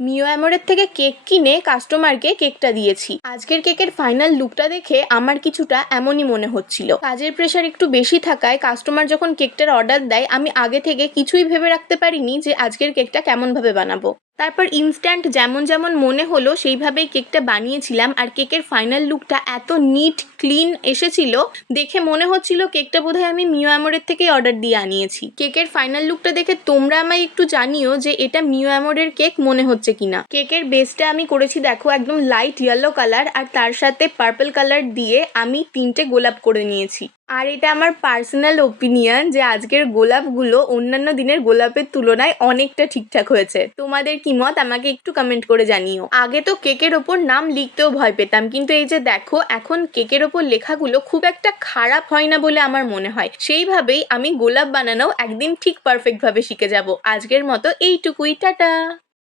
মিও অ্যামোরের থেকে কেক কিনে কাস্টমারকে কেকটা দিয়েছি। আজকের কেকের ফাইনাল লুকটা দেখে আমার কিছুটা এমনই মনে হচ্ছিল। কাজের প্রেশার একটু বেশি থাকায় কাস্টমার যখন কেকটার অর্ডার দেয় আমি আগে থেকে কিছুই ভেবে রাখতে পারিনি যে আজকের কেকটা কেমনভাবে বানাবো। তারপর ইনস্ট্যান্ট যেমন যেমন মনে হলো সেইভাবেই কেকটা বানিয়েছিলাম। আর কেকের ফাইনাল লুকটা এত নিট ক্লিন এসেছিল, দেখে মনে হচ্ছিল কেকটা বোধহয় আমি মিও অ্যামোরের থেকেই অর্ডার দিয়ে আনিয়েছি। কেকের ফাইনাল লুকটা দেখে তোমরা আমায় একটু জানিও যে এটা মিও অ্যামোরের কেক মনে হচ্ছে কিনা। কেকের বেসটা আমি করেছি দেখো একদম লাইট ইয়েলো কালার, আর তার সাথে পার্পল কালার দিয়ে আমি 3টে গোলাপ করে নিয়েছি। আর এটা আমার পার্সোনাল ওপিনিয়ন যে আজকের গোলাপগুলো অন্যান্য দিনের গোলাপের তুলনায় অনেকটা ঠিকঠাক হয়েছে। তোমাদের কি মত আমাকে একটু কমেন্ট করে জানিও। আগে তো কেকের ওপর নাম লিখতেও ভয় পেতাম, কিন্তু এই যে দেখো এখন কেকের ওপর লেখাগুলো খুব একটা খারাপ হয় না বলে আমার মনে হয়। সেইভাবেই আমি গোলাপ বানানো একদিন ঠিক পারফেক্ট ভাবে শিখে যাব। আজকের মতো এইটুকুই, টাটা।